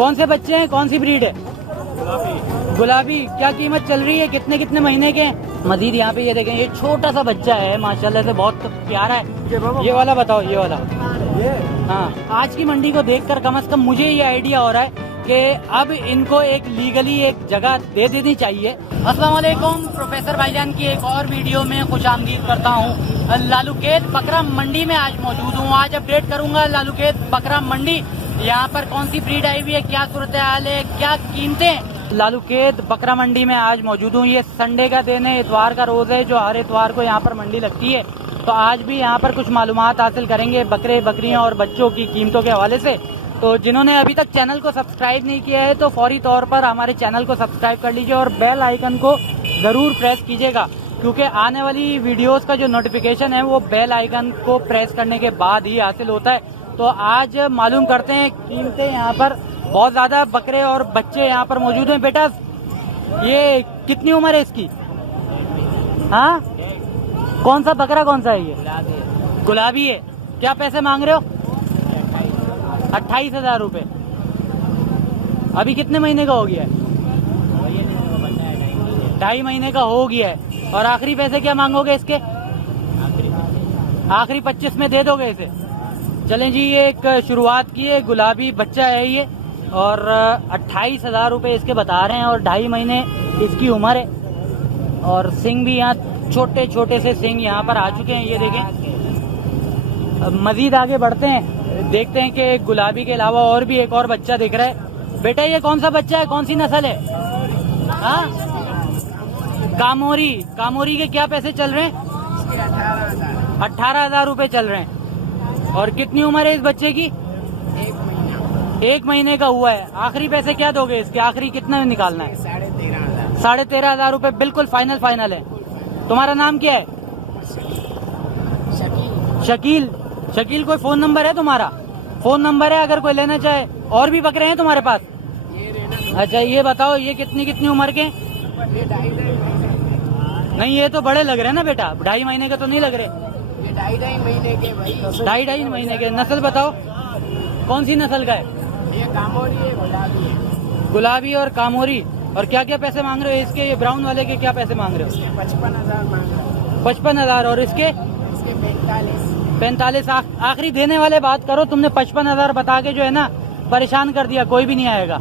कौन से बच्चे हैं, कौन सी ब्रीड है? गुलाबी। क्या कीमत चल रही है, कितने कितने महीने के? मजीद यहाँ पे ये देखें, ये छोटा सा बच्चा है, माशाल्लाह से बहुत प्यारा है। ये वाला बताओ, ये वाला। हाँ, आज की मंडी को देखकर कम से कम मुझे ये आइडिया हो रहा है कि अब इनको एक लीगली एक जगह दे देनी चाहिए। अस्सलाम वालेकुम, प्रोफेसर भाईजान की एक और वीडियो में खुशामदीद करता हूँ। लालूखेत बकरा मंडी में आज मौजूद हूँ। आज अपडेट करूंगा लालूखेत बकरा मंडी, यहाँ पर कौन सी ब्रीड आई हुई है, क्या सूरत हाल है, क्या कीमतें। लालूखेत बकरा मंडी में आज मौजूद हूँ। ये संडे का दिन है, इतवार का रोज है, जो हर इतवार को यहाँ पर मंडी लगती है। तो आज भी यहाँ पर कुछ मालूमात हासिल करेंगे बकरे, बकरियाँ और बच्चों की कीमतों के हवाले से। तो जिन्होंने अभी तक चैनल को सब्सक्राइब नहीं किया है तो फौरी तौर पर हमारे चैनल को सब्सक्राइब कर लीजिए और बेल आइकन को जरूर प्रेस कीजिएगा, क्योंकि आने वाली वीडियोस का जो नोटिफिकेशन है वो बेल आइकन को प्रेस करने के बाद ही हासिल होता है। तो आज मालूम करते हैं कीमतें। यहाँ पर बहुत ज्यादा बकरे और बच्चे यहाँ पर मौजूद हैं। बेटा, ये कितनी उम्र है इसकी? हाँ, कौन सा बकरा, कौन सा है ये? गुलाबी है। क्या पैसे मांग रहे हो? 28,000 रुपये। अभी कितने महीने का हो गया है? 2.5 महीने का हो गया है। और आखिरी पैसे क्या मांगोगे इसके? आखिरी 25 में दे दोगे इसे? चलें जी, ये एक शुरुआत की है। गुलाबी बच्चा है ये और 28,000 रुपये इसके बता रहे हैं और 2.5 महीने इसकी उम्र है। और सिंग भी यहाँ छोटे छोटे से सिंग यहाँ पर आ चुके हैं, ये देखें। अब मजीद आगे बढ़ते हैं, देखते हैं कि गुलाबी के अलावा और भी एक और बच्चा दिख रहा है। बेटा, ये कौन सा बच्चा है, कौन सी नस्ल है? हाँ, कामोरी। कामोरी के क्या पैसे चल रहे हैं? 18,000 रुपये चल रहे हैं। और कितनी उम्र है इस बच्चे की? 1 महीने का हुआ है। आखिरी पैसे क्या दोगे इसके? आखिरी कितना निकालना है? 13,500 रुपये। बिल्कुल फाइनल है। तुम्हारा नाम क्या है? शकील। शकील, कोई फोन नंबर है तुम्हारा? फोन नंबर है अगर कोई लेना चाहे। और भी बकरे हैं तुम्हारे पास? अच्छा, ये बताओ, ये कितनी उम्र के? नहीं, ये तो बड़े लग रहे हैं ना बेटा, 2.5 महीने के तो नहीं लग रहे। 2.5 महीने के भाई। 2.5 महीने के। नस्ल बताओ, कौन सी नस्ल का है? ये कामोरी है, गुलाबी है। गुलाबी और कामोरी। और क्या क्या पैसे मांग रहे हो इसके? ये ब्राउन वाले के क्या पैसे मांग रहे हो? 55,000 मांग रहे हो। 55,000। और इसके? 45। आखिरी देने वाले बात करो। तुमने 55,000 बता के जो है ना परेशान कर दिया, कोई भी नहीं आएगा।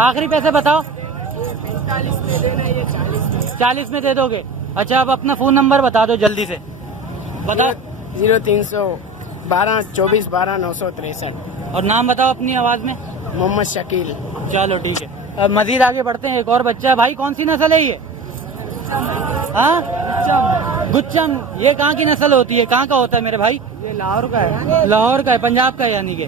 आखिरी पैसे बताओ। 45 में देना, ये 40 में दे दोगे? अच्छा, अब अपना फोन नंबर बता दो जल्दी से। बता। 0312 24 12 963। और नाम बताओ अपनी आवाज में। मोहम्मद शकील। चलो ठीक है। अब मजीद आगे बढ़ते हैं। एक और बच्चा है भाई, कौन सी नस्ल है ये? हाँ, गुच्चम। ये कहाँ की नस्ल होती है, कहाँ का होता है मेरे भाई? ये लाहौर का है। लाहौर का है, पंजाब का है यानी कि।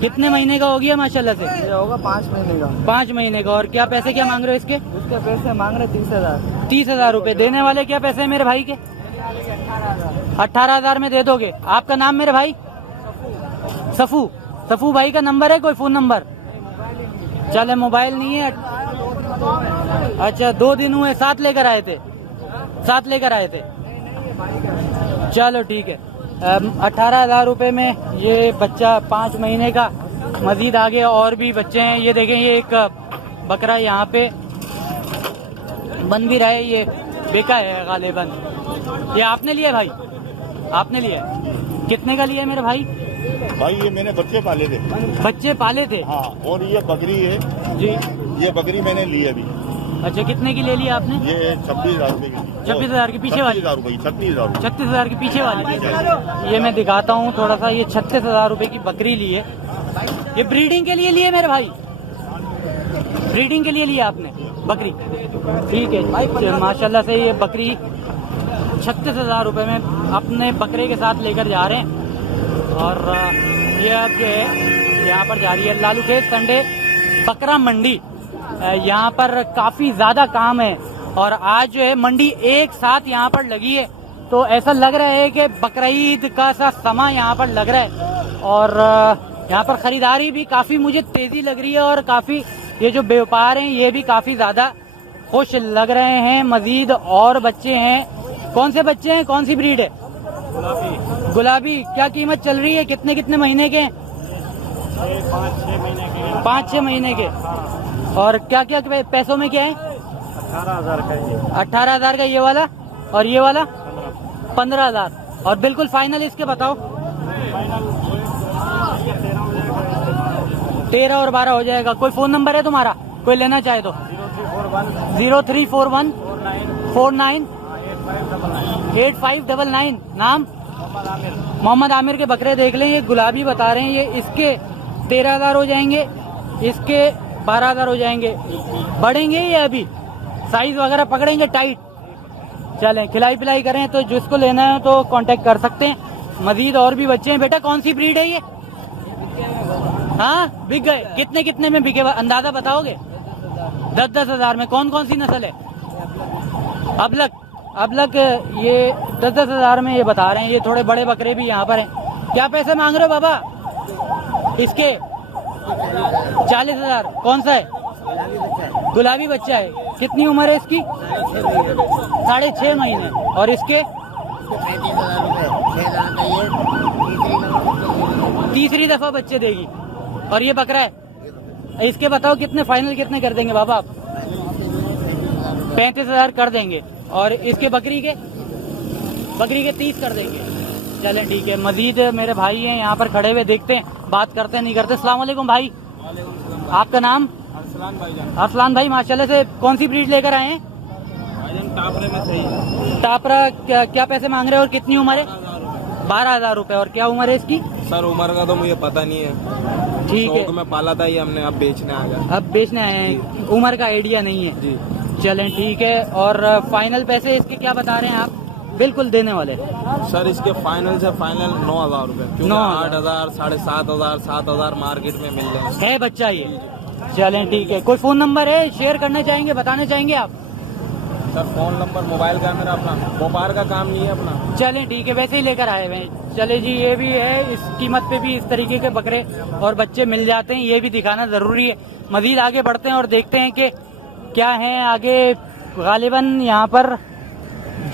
कितने महीने का हो गया माशाल्लाह से? ये होगा 5 महीने का। 5 महीने का। और क्या पैसे क्या मांग रहे हो इसके? उसके पैसे मांग रहे 30,000। 30,000 रुपए। देने वाले क्या पैसे है मेरे भाई के? 18,000 में दे दोगे? आपका नाम मेरे भाई? सफू। सफू भाई का नंबर है कोई, फोन नंबर? चले, मोबाइल नहीं है। अच्छा, 2 दिन हुए, साथ लेकर आए थे? चलो ठीक है। 18,000 रुपए में ये बच्चा 5 महीने का। मजीद आगे और भी बच्चे हैं, ये देखें। ये एक बकरा यहाँ पे बन भी रहा है, ये बेका है गालिबन। ये आपने लिया भाई? आपने लिया? कितने का लिया मेरे भाई? भाई ये मैंने बच्चे पाले थे। बच्चे पाले थे? हाँ, और ये बकरी है जी। ये बकरी मैंने ली अभी। अच्छा, कितने की ले ली आपने? ये 26,000 रुपए की। 26,000 की पीछे वाली? 36,000 रुपए की। 36,000। 36,000 की पीछे वाली। ये मैं दिखाता हूँ थोड़ा सा। ये 36,000 रुपए की बकरी ली है। ये ब्रीडिंग के लिए लिए मेरे भाई? ब्रीडिंग के लिए लिया आपने बकरी? ठीक है, माशाल्लाह से ये बकरी 36,000 रुपए में अपने बकरे के साथ लेकर जा रहे हैं। और ये अब जो है यहाँ पर जा रही है लालूखेत संडे बकरा मंडी। यहाँ पर काफी ज्यादा काम है और आज जो है मंडी एक साथ यहाँ पर लगी है, तो ऐसा लग रहा है कि बकरीद का सा समय यहाँ पर लग रहा है। और यहाँ पर खरीदारी भी काफी मुझे तेजी लग रही है और काफी ये जो व्यापार हैं ये भी काफी ज्यादा खुश लग रहे हैं। मजीद और बच्चे हैं। कौन से बच्चे हैं, कौन सी ब्रीड है? गुलाबी। क्या कीमत चल रही है, कितने कितने महीने के? 5-6 महीने के। 5-6 महीने के। और क्या क्या पैसों में क्या है? 18,000 का ये। 18,000 का ये वाला, और ये वाला 15,000। और बिल्कुल फाइनल इसके बताओ। 13 और 12 हो जाएगा। कोई फोन नंबर है तुम्हारा, कोई लेना चाहे तो? 0341 49 8599। नाम? मोहम्मद आमिर के बकरे देख लें, ये गुलाबी बता रहे हैं। ये इसके 13,000 हो जाएंगे, इसके 12,000 हो जाएंगे। बढ़ेंगे ये अभी, साइज वगैरह पकड़ेंगे टाइट। चलें, खिलाई पिलाई करें तो जिसको लेना है तो कांटेक्ट कर सकते हैं। मजीद और भी बच्चे हैं। बेटा कौन सी ब्रीड है ये? हाँ बिक गए। कितने कितने में बिके, अंदाजा बताओगे? 10-10 हजार में। कौन कौन सी नस्ल है? अबलक ये 10-10 हजार में ये बता रहे हैं। ये थोड़े बड़े बकरे भी यहाँ पर हैं। क्या पैसे मांग रहे हो बाबा इसके? 40,000। कौन सा है? गुलाबी बच्चा है। कितनी उम्र है इसकी? 6.5 महीने। और इसके? 3री दफा बच्चे देगी। और ये बकरा है, इसके बताओ कितने फाइनल कितने कर देंगे बाबा आप? 35,000 कर देंगे। और इसके बकरी के 30 कर देंगे। चलें ठीक है। मजीद मेरे भाई हैं यहाँ पर खड़े हुए, देखते हैं बात करते हैं नहीं करते। अस्सलाम वालेकुम भाई, आपका नाम? अरसलान भाई। माशाल्लाह से कौन सी ब्रीड लेकर आए हैं? टापरे में सही। टापरा। क्या पैसे मांग रहे हैं और कितनी उम्र है? 12,000 रुपए। और क्या उम्र है इसकी? सर उम्र का तो मुझे पता नहीं है। ठीक है। शौक में पाला था ये हमने, अब बेचने आ गया। अब बेचने आए हैं, उम्र का आइडिया नहीं है जी। चलें ठीक है। और फाइनल पैसे इसके क्या बता रहे हैं आप? बिल्कुल देने वाले? सर इसके फाइनल से फाइनल 9,000 रुपए, क्योंकि 8,000 7,500 7,000 मार्केट में मिल रहे हैं। है बच्चा ये? चलें ठीक है। कोई फोन नंबर है शेयर करना चाहेंगे, बताना चाहेंगे आप? सर फोन नंबर मोबाइल का मेरा अपना व्यापार का काम नहीं है अपना। चलें ठीक है, वैसे ही लेकर आए हुए हैं। चले जी, ये भी है। इस कीमत पे भी इस तरीके के बकरे और बच्चे मिल जाते हैं, ये भी दिखाना जरूरी है। मजीद आगे बढ़ते हैं और देखते हैं कि क्या है आगे। गालिबन यहाँ पर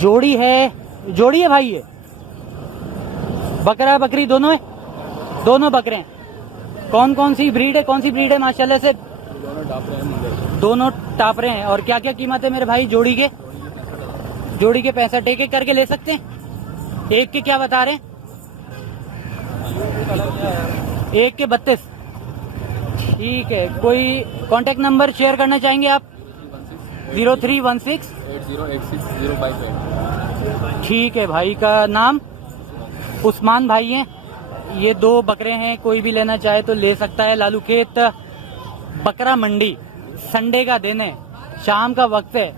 जोड़ी है भाई। ये बकरा बकरी दोनों है? दोनों बकरे हैं। कौन कौन सी ब्रीड है? कौन सी ब्रीड है? माशाल्लाह से दोनों टापरे हैं। और क्या क्या कीमत है मेरे भाई जोड़ी के? जोड़ी के 65 एक करके ले सकते हैं। एक के क्या बता रहे हैं? एक के 32। ठीक है। कोई कांटेक्ट नंबर शेयर करना चाहेंगे आप? 0316 808605। ठीक है। भाई का नाम? उस्मान भाई हैं। ये 2 बकरे हैं, कोई भी लेना चाहे तो ले सकता है। लालू खेत बकरा मंडी, संडे का दिन है, शाम का वक्त है।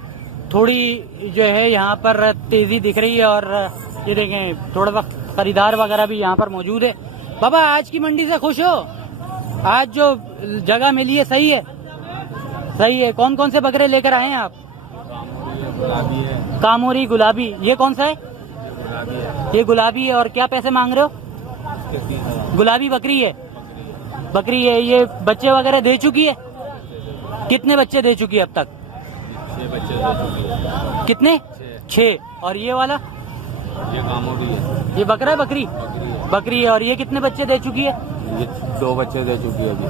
थोड़ी जो है यहाँ पर तेजी दिख रही है। और ये देखें थोड़ा सा खरीदार वगैरह भी यहाँ पर मौजूद है। बाबा आज की मंडी से खुश हो? आज जो जगह मिली है सही है? सही है। कौन कौन से बकरे लेकर आए हैं आप? गुलाबी है। कामोरी गुलाबी। ये कौन सा है? गुलाबी है। ये गुलाबी है। और क्या पैसे मांग रहे हो? गुलाबी बकरी है? बकरी है। ये बच्चे वगैरह दे चुकी है? कितने बच्चे दे चुकी है अब तक? 6 बच्चे दे चुकी है। कितने? 6। और ये वाला? ये कामोरी है। ये बकरा है? बकरी है। बकरी है। और ये कितने बच्चे दे चुकी है? ये 2 बच्चे दे चुकी है अभी।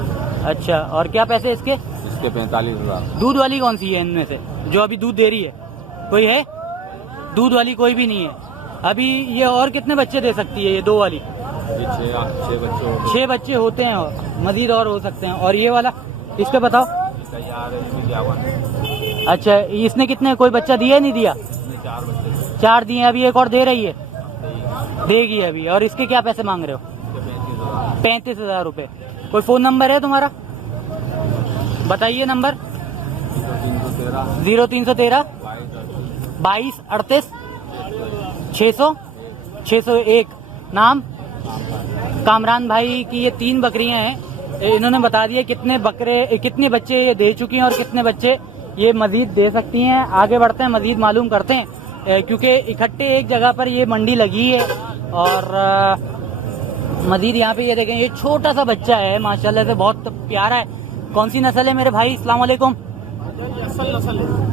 अच्छा। और क्या पैसे इसके? इसके 45,000। दूध वाली कौन सी है इनमें से जो अभी दूध दे रही है? कोई है? दूध वाली कोई भी नहीं है अभी। ये और कितने बच्चे दे सकती है ये 2 वाली? ये 6 बच्चे 6 बच्चे होते हैं और मजीद और हो सकते हैं। और ये वाला इसका बताओ? तैयार है, ये भी 51। अच्छा। इसने कितने, कोई बच्चा दिया नहीं दिया? इसने 4 बच्चे 4 दिए। अभी एक और दे रही है? देगी अभी। और इसके क्या पैसे मांग रहे हो? 35,000 रुपए। कोई फोन नंबर है तुम्हारा? बताइए नंबर। 0313 22 38 601। नाम? कामरान भाई की ये 3 बकरियां हैं। इन्होंने बता दिया कितने बच्चे ये दे चुकी हैं और कितने बच्चे ये मजीद दे सकती हैं। आगे बढ़ते हैं, मजीद मालूम करते हैं, क्योंकि इकट्ठे एक जगह पर ये मंडी लगी है। और मजीद यहाँ पे ये देखें, ये छोटा सा बच्चा है, माशाल्लाह से बहुत प्यारा है। कौन सी नस्ल है मेरे भाई? अस्सलाम वालेकुम।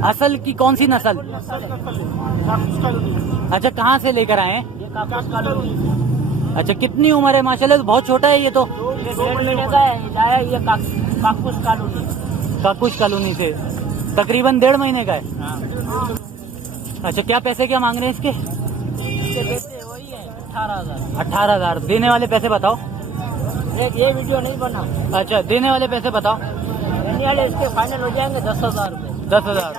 असल की कौन सी नस्ल? अच्छा, कहाँ से लेकर आए हैं? अच्छा, कितनी उम्र है? माशाल्लाह बहुत छोटा है ये तो। 2 महीने का है, ये काकुस कॉलोनी। काकुश कॉलोनी से। तकरीबन 1.5 महीने का है। अच्छा, क्या पैसे क्या मांग रहे हैं इसके? इसके पैसे वही है 18,000। 18,000। देने वाले पैसे बताओ। ये वीडियो नहीं बना। अच्छा, देने वाले पैसे बताओ। देने वाले इसके फाइनल हो जाएंगे 10,000 रुपए। 10,000।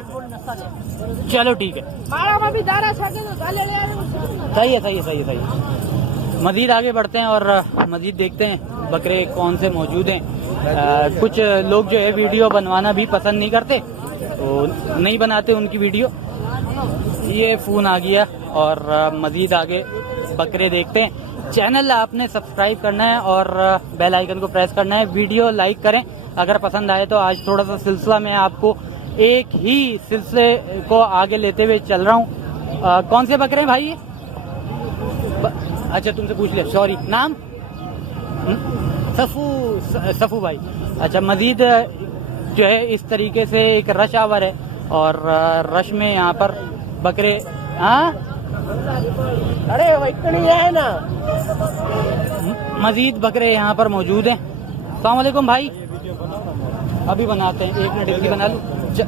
चलो ठीक है। सही है, सही है, सही है, सही है। मजीद आगे बढ़ते हैं और मजीद देखते हैं बकरे कौन से मौजूद हैं। कुछ लोग जो है वीडियो बनवाना भी पसंद नहीं करते, तो नहीं बनाते उनकी वीडियो। ये फ़ोन आ गया और मजीद आगे बकरे देखते हैं। चैनल आपने सब्सक्राइब करना है और बेल आइकन को प्रेस करना है। वीडियो लाइक करें अगर पसंद आए तो। आज थोड़ा सा सिलसिला में आपको एक ही सिलसिले को आगे लेते हुए चल रहा हूँ। कौन से बकरे हैं भाई ये? अच्छा, तुमसे पूछ ले, सॉरी। नाम? सफू भाई। अच्छा, मजीद जो है इस तरीके से एक रश आवर है और रश में यहाँ पर बकरे। हाँ, अरे वही है ना। मजीद बकरे यहाँ पर मौजूद हैं। अस्सलाम वालेकुम भाई। अभी बनाते हैं, 1 मिनट जल्दी बना लूँ। चल।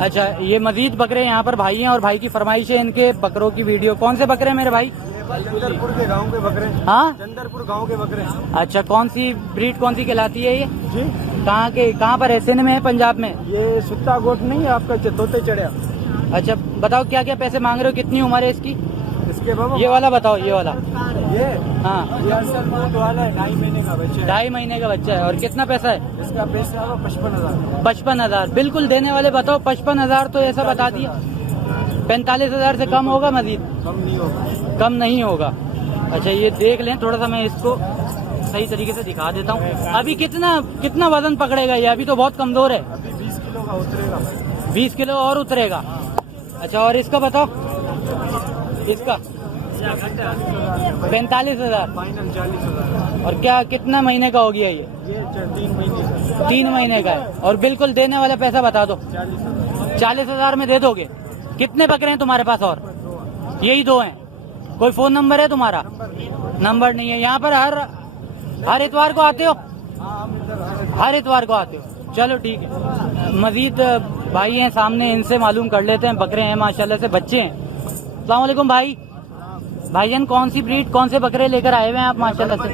अच्छा, ये मजीद बकरे यहाँ पर भाई हैं और भाई की फरमाइश है इनके बकरों की वीडियो। कौन से बकरे हैं मेरे भाई? चंदरपुर के गांव के बकरे। हाँ, चंदरपुर गांव के बकरे। अच्छा, कौन सी ब्रीड कौन सी कहलाती है ये? जी, कहाँ पर है? सिंध में है, पंजाब में? ये सुत्ता गोट नहीं है आपका, तोते चढ़िया। अच्छा, बताओ क्या क्या पैसे मांग रहे हो? कितनी उम्र है इसकी? इसके बाबा ये वाला बताओ, ये वाला। ये हाँ, ये असल गोट वाला है, 2.5 महीने का बच्चा है। 2.5 महीने का बच्चा है। और कितना पैसा है? इसका पैसा है 55,000। 55,000। बिल्कुल देने वाले बताओ। 55,000 तो ऐसा बता दिया। 45,000 से कम होगा मजीद? कम नहीं होगा। कम नहीं होगा। अच्छा, ये देख लें थोड़ा सा, मैं इसको सही तरीके से दिखा देता हूँ। अभी कितना वजन पकड़ेगा ये? अभी तो बहुत कमजोर है। अभी 20 किलो का उतरेगा। 20 किलो और उतरेगा। अच्छा, और इसका बताओ? इसका 45,000। फाइनल 40,000। और क्या कितना महीने का हो गया ये? ये 3 महीने का। 3 महीने का है। और बिल्कुल देने वाला पैसा बता दो। 40,000। 40,000 में दे दोगे? कितने बकरे हैं तुम्हारे पास? और यही 2 हैं? कोई फोन नंबर है तुम्हारा? नंबर नहीं है। यहाँ पर हर इतवार को आते हो? हर इतवार को आते हो? चलो ठीक है। मजीद भाई हैं सामने, इनसे मालूम कर लेते हैं। बकरे हैं माशाल्लाह से, बच्चे हैं। अस्सलाम वालेकुम भाई। भाईजान, कौन सी ब्रीड, कौन से बकरे लेकर आए हुए हैं आप माशाल्लाह से?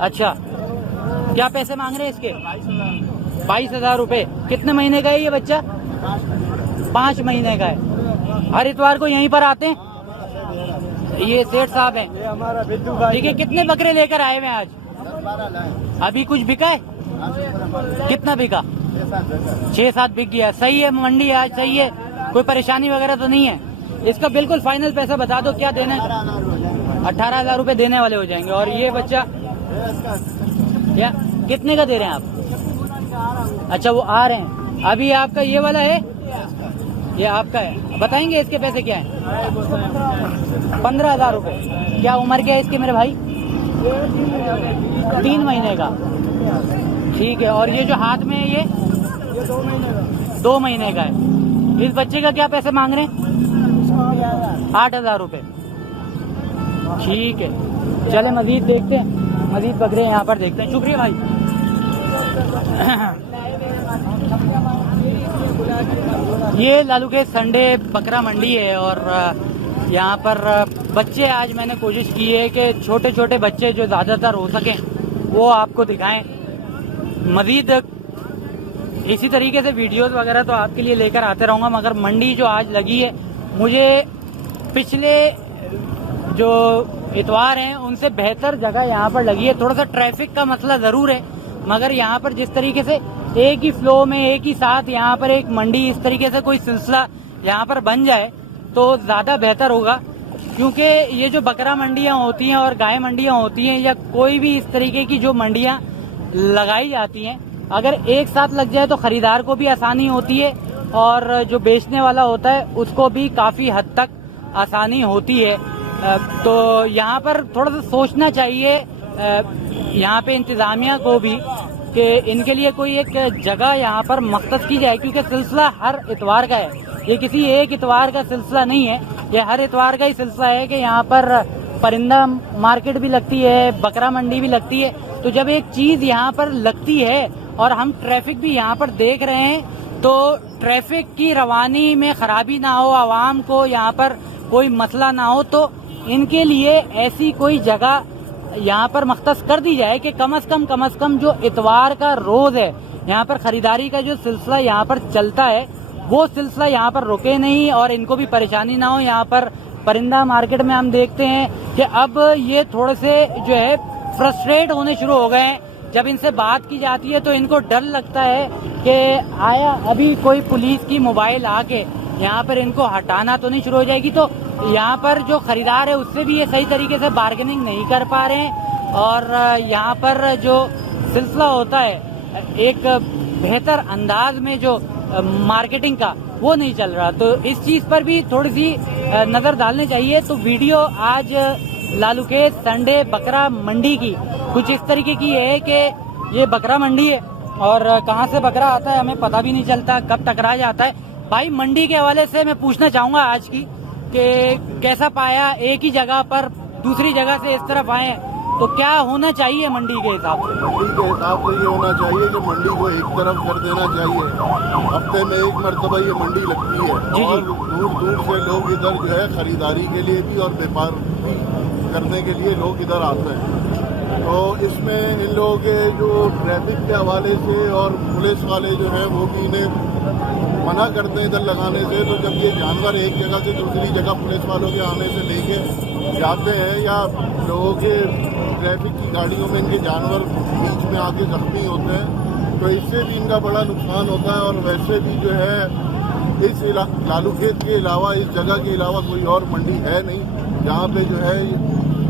अच्छा, क्या पैसे मांग रहे हैं इसके? 22,000 रुपए। कितने महीने का है ये बच्चा? 5 महीने का है। हर इतवार को यहीं पर आते हैं? ये सेठ साहब हैं। ये हमारा बिद्दू भाई। ठीक है, कितने बकरे लेकर आए हुए हैं आज? अभी कुछ बिका है? कितना बिका? 6-7 बिक गया। सही है, मंडी आज सही है, कोई परेशानी वगैरह तो नहीं है? इसका बिल्कुल फाइनल पैसा बता दो, क्या देना है? 18,000 रुपए देने वाले हो जाएंगे। और ये बच्चा क्या कितने का दे रहे हैं आप? अच्छा, वो आ रहे हैं अभी। आपका ये वाला है, ये आपका है। बताएंगे इसके पैसे क्या है? 15,000 रुपए। क्या उम्र क्या है इसकी मेरे भाई? 3 महीने का। ठीक है। और ये जो हाथ में है ये 2 महीने का है। इस बच्चे का क्या पैसे मांग रहे हैं? 8,000 रुपए। ठीक है, चले मजीद देखते हैं, मजीद बकरे यहाँ पर देखते हैं। शुक्रिया भाई। ये लालू के संडे बकरा मंडी है और यहाँ पर बच्चे, आज मैंने कोशिश की है कि छोटे छोटे बच्चे जो ज़्यादातर हो सकें वो आपको दिखाएं। मजीद इसी तरीके से वीडियोस वगैरह तो आपके लिए लेकर आते रहूँगा, मगर मंडी जो आज लगी है, मुझे पिछले जो इतवार हैं उनसे बेहतर जगह यहाँ पर लगी है। थोड़ा सा ट्रैफिक का मसला ज़रूर है, मगर यहाँ पर जिस तरीके से एक ही फ्लो में एक ही साथ यहाँ पर एक मंडी, इस तरीके से कोई सिलसिला यहाँ पर बन जाए तो ज़्यादा बेहतर होगा। क्योंकि ये जो बकरा मंडियाँ होती हैं और गाय मंडियाँ होती हैं या कोई भी इस तरीके की जो मंडियाँ लगाई जाती हैं, अगर एक साथ लग जाए तो खरीदार को भी आसानी होती है और जो बेचने वाला होता है उसको भी काफ़ी हद तक आसानी होती है। तो यहाँ पर थोड़ा सा सोचना चाहिए यहाँ पे इंतज़ामिया को भी कि इनके लिए कोई एक जगह यहाँ पर मख्तस की जाए, क्योंकि सिलसिला हर इतवार का है। ये किसी एक इतवार का सिलसिला नहीं है, ये हर इतवार का ही सिलसिला है कि यहाँ पर परिंदा मार्केट भी लगती है, बकरा मंडी भी लगती है। तो जब एक चीज यहाँ पर लगती है और हम ट्रैफिक भी यहाँ पर देख रहे हैं तो ट्रैफिक की रवानी में खराबी ना हो, आवाम को यहाँ पर कोई मसला ना हो, तो इनके लिए ऐसी कोई जगह यहाँ पर मख्तस कर दी जाए कि कम से कम जो इतवार का रोज है यहाँ पर खरीदारी का जो सिलसिला यहाँ पर चलता है वो सिलसिला यहाँ पर रुके नहीं और इनको भी परेशानी ना हो। यहाँ पर परिंदा मार्केट में हम देखते हैं कि अब ये थोड़े से जो है फ्रस्ट्रेट होने शुरू हो गए हैं। जब इनसे बात की जाती है तो इनको डर लगता है कि आया अभी कोई पुलिस की मोबाइल आके यहाँ पर इनको हटाना तो नहीं शुरू हो जाएगी, तो यहाँ पर जो खरीदार है उससे भी ये सही तरीके से बार्गेनिंग नहीं कर पा रहे हैं और यहाँ पर जो सिलसिला होता है एक बेहतर अंदाज में जो मार्केटिंग का वो नहीं चल रहा, तो इस चीज पर भी थोड़ी सी नजर डालनी चाहिए। तो वीडियो आज लालूखेत संडे बकरा मंडी की कुछ इस तरीके की है कि ये बकरा मंडी है और कहाँ से बकरा आता है हमें पता भी नहीं चलता, कब टकरा जाता है। भाई मंडी के हवाले से मैं पूछना चाहूंगा आज की कि कैसा पाया, एक ही जगह पर दूसरी जगह से इस तरफ आए तो क्या होना चाहिए मंडी के हिसाब से? मंडी के हिसाब से ये होना चाहिए कि मंडी को एक तरफ कर देना चाहिए। हफ्ते में एक मरतबा ये मंडी लगती है और दूर दूर से लोग इधर जो है खरीदारी के लिए भी और व्यापार भी करने के लिए लोग इधर आते हैं। तो इसमें इन लोगों के जो ट्रैफिक के हवाले से और पुलिस वाले जो है वो भी इन्हें मना करते हैं इधर लगाने से। तो जब ये जानवर एक जगह से दूसरी जगह पुलिस वालों के आने से लेके जाते हैं या लोगों के ट्रैफिक की गाड़ियों में इनके जानवर बीच में आके जख्मी होते हैं तो इससे भी इनका बड़ा नुकसान होता है। और वैसे भी जो है इस लालूखेत के अलावा इस जगह के अलावा कोई और मंडी है नहीं जहाँ पे जो है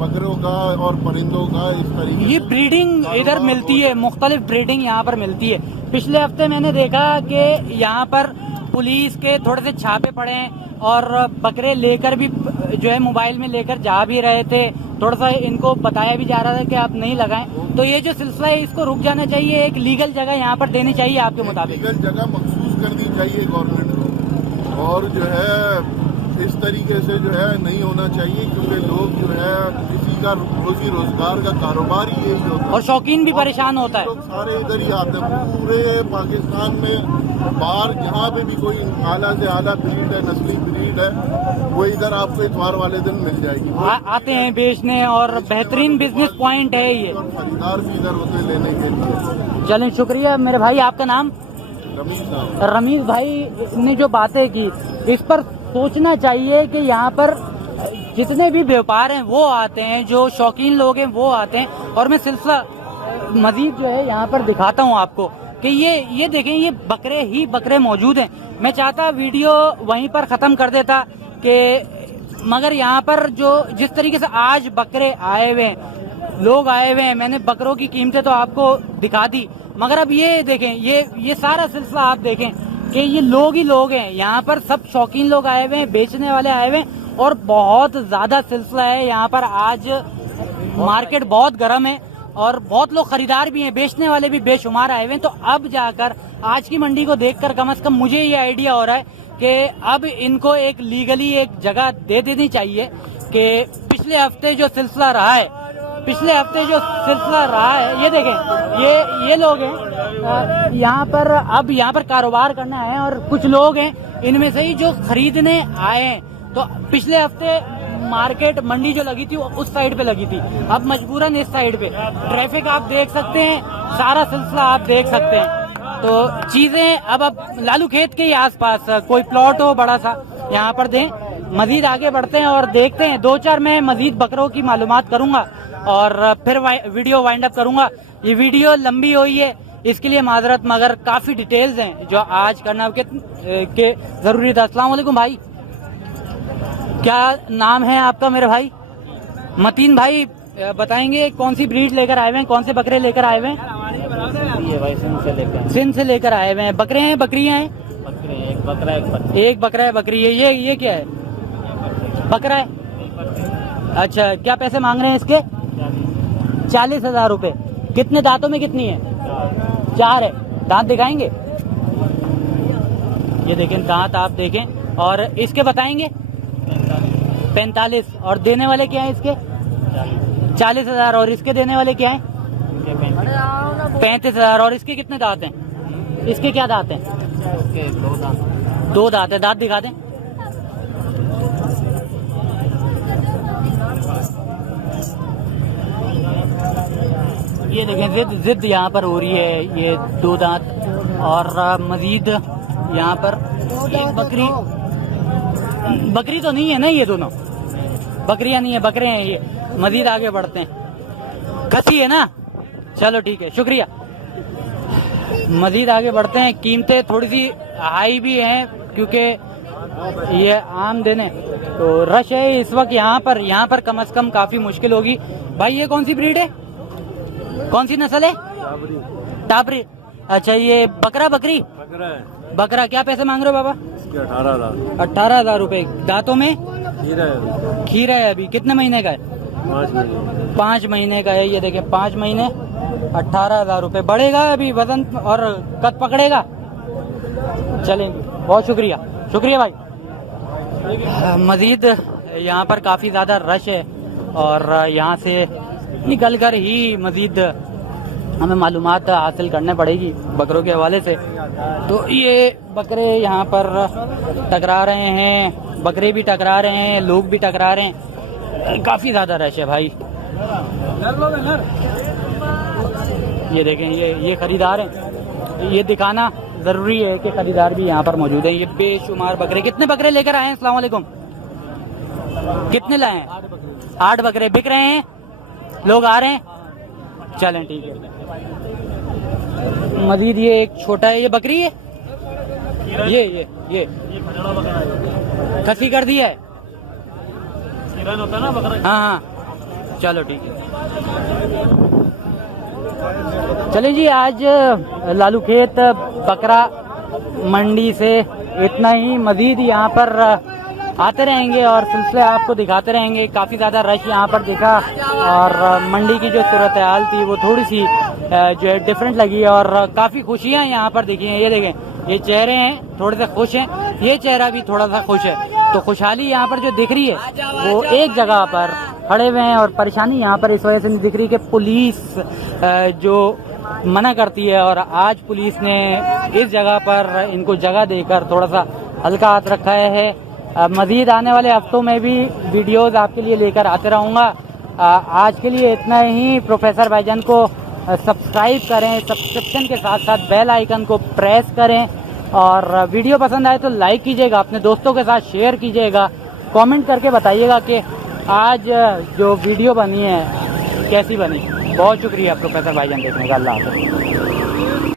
बकरों का और परिंदों का इस तरीके ये ब्रीडिंग इधर मिलती है, मुख्तलिफ ब्रीडिंग यहाँ पर मिलती है। पिछले हफ्ते मैंने देखा कि यहाँ पर पुलिस के थोड़े से छापे पड़े हैं और बकरे लेकर भी जो है मोबाइल में लेकर जा भी रहे थे, थोड़ा सा इनको बताया भी जा रहा था कि आप नहीं लगाएं। तो ये जो सिलसिला है इसको रुक जाना चाहिए, एक लीगल जगह यहाँ पर देनी चाहिए आपके मुताबिक। लीगल जगह मखसूस कर दी चाहिए गवर्नमेंट को और जो है इस तरीके से जो है नहीं होना चाहिए क्योंकि लोग जो है किसी का रोजी रोजगार का कारोबार ही यही होता है और शौकीन भी परेशान होता है। लोग सारे इधर ही आते हैं पूरे पाकिस्तान में, बाहर जहाँ पे भी कोई आला से आला ब्रीड है, नस्ली ब्रीड है, वो इधर आपको इतवार वाले दिन मिल जाएगी। आते हैं बेचने और बेहतरीन बिजनेस पॉइंट है ये। और खरीदार भी इधर होते लेने के लिए। चलें, शुक्रिया मेरे भाई। आपका नाम? रमीज साहब। रमीज भाई ने जो बातें की इस पर सोचना चाहिए कि यहाँ पर जितने भी व्यापार हैं वो आते हैं, जो शौकीन लोग हैं वो आते हैं। और मैं सिलसिला मजीद जो है यहाँ पर दिखाता हूँ आपको कि ये देखें, ये बकरे ही बकरे मौजूद हैं। मैं चाहता वीडियो वहीं पर ख़त्म कर देता कि मगर यहाँ पर जो जिस तरीके से आज बकरे आए हुए हैं, लोग आए हुए हैं, मैंने बकरों की कीमतें तो आपको दिखा दी, मगर अब ये देखें, ये सारा सिलसिला आप देखें कि ये लोग ही लोग हैं। यहाँ पर सब शौकीन लोग आए हुए हैं, बेचने वाले आए हुए हैं और बहुत ज्यादा सिलसिला है यहाँ पर। आज मार्केट बहुत गर्म है और बहुत लोग खरीदार भी हैं, बेचने वाले भी बेशुमार आए हुए हैं। तो अब जाकर आज की मंडी को देखकर कम से कम मुझे ये आइडिया हो रहा है कि अब इनको एक लीगली एक जगह दे देनी चाहिए कि पिछले हफ्ते जो सिलसिला रहा है, ये देखें, ये लोग हैं यहाँ पर, अब यहाँ पर कारोबार करना है और कुछ लोग हैं इनमें से ही जो खरीदने आए हैं। तो पिछले हफ्ते मार्केट मंडी जो लगी थी वो उस साइड पे लगी थी, अब मजबूरन इस साइड पे। ट्रैफिक आप देख सकते हैं, सारा सिलसिला आप देख सकते हैं। तो चीजें अब लालूखेत के ही आसपास कोई प्लॉट हो बड़ा सा यहाँ पर दें। मजीद आगे बढ़ते हैं और देखते हैं, 2-4 मैं मजीद बकरों की मालूमात करूंगा और फिर वीडियो वाइंड अप करूंगा। ये वीडियो लंबी हुई है इसके लिए माजरत, मगर काफी डिटेल्स हैं जो आज करना के जरूरी था। अस्सलाम वालेकुम भाई, क्या नाम है आपका मेरे भाई? मतीन भाई, बताएंगे कौन सी ब्रीड लेकर आए हुए हैं, कौन से बकरे लेकर आए हुए हैं? ये भाई सिंध से लेकर आए हुए हैं। बकरे हैं बकरियां हैं? बकरे, एक बकरा एक बकरा है, बकरी है। ये क्या है? बकरा है। अच्छा, क्या पैसे मांग रहे हैं इसके? 40,000 रुपए। कितने दांतों में कितनी है? 4 है। दांत दिखाएंगे? ये देखें दांत, आप देखें। और इसके बताएंगे? 45। और देने वाले क्या है इसके? 40,000। और इसके देने वाले क्या है? 35,000। और इसके कितने दांत हैं? इसके क्या दांत हैं? इसके 2 दांत। 2 दांत है। दांत दिखा दें। ये देखें, जिद यहाँ पर हो रही है। ये 2 दांत। और मजीद यहाँ पर एक बकरी तो नहीं है ना, ये दोनों बकरियां नहीं है, बकरे हैं ये। मजीद आगे बढ़ते हैं। खसी है ना? चलो ठीक है, शुक्रिया। मजीद आगे बढ़ते हैं। कीमतें थोड़ी सी हाई भी हैं क्योंकि ये आम दिन है, तो रश है इस वक्त यहाँ पर कम से कम काफी मुश्किल होगी। भाई ये कौन सी ब्रीड है? कौन सी नस्ल है? टाबरी। अच्छा, ये बकरी? बकरा। क्या पैसे मांग रहे हो बाबा? 18,000 रुपए। दांतों में खीरा है। अभी कितने महीने का है? 5 महीने का है। ये देखें, 5 महीने, 18,000 रुपए। बढ़ेगा अभी वजन और कद पकड़ेगा। चलें, बहुत शुक्रिया भाई। मजीद यहाँ पर काफी ज्यादा रश है और यहाँ से निकल कर ही मजीद हमें मालूमात हासिल करने पड़ेगी बकरों के हवाले से। तो ये बकरे यहाँ पर टकरा रहे हैं, बकरे भी टकरा रहे हैं, लोग भी टकरा रहे हैं। काफी ज्यादा रश है भाई। ये देखें, ये खरीदार हैं। ये दिखाना जरूरी है कि खरीदार भी यहाँ पर मौजूद है। ये बेशुमार बकरे। कितने बकरे लेकर आए हैं? अस्सलाम वालेकुम। कितने लाए हैं? 8 बकरे। बिक रहे हैं? लोग आ रहे हैं? चलें ठीक है। मजीद ये एक छोटा है। ये बकरी है? ये खसी कर दिया है? होता ना बकरा। हाँ, चलो ठीक है। चलें जी, आज लालूखेत बकरा मंडी से इतना ही। मजीद यहाँ पर आते रहेंगे और सिलसिले आपको दिखाते रहेंगे। काफ़ी ज़्यादा रश यहाँ पर दिखा और मंडी की जो सूरत हाल थी वो थोड़ी सी जो है डिफरेंट लगी और काफ़ी खुशियाँ यहाँ पर दिखी हैं। ये देखें, ये चेहरे हैं थोड़े से खुश हैं, ये चेहरा भी थोड़ा सा खुश है। तो खुशहाली यहाँ पर जो दिख रही है वो एक जगह पर खड़े हुए हैं और परेशानी यहाँ पर इस वजह से नहीं दिख रही कि पुलिस जो मना करती है, और आज पुलिस ने इस जगह पर इनको जगह देकर थोड़ा सा हल्का हाथ रखा है। मजीद आने वाले हफ्तों में भी वीडियोस आपके लिए लेकर आते रहूँगा। आज के लिए इतना ही। प्रोफेसर भाईजान को सब्सक्राइब करें, सब्सक्रिप्शन के साथ साथ बेल आइकन को प्रेस करें और वीडियो पसंद आए तो लाइक कीजिएगा, अपने दोस्तों के साथ शेयर कीजिएगा, कमेंट करके बताइएगा कि आज जो वीडियो बनी है कैसी बनी। बहुत शुक्रिया प्रोफेसर भाईजान देखने का। अल्लाह हाफ़िज़।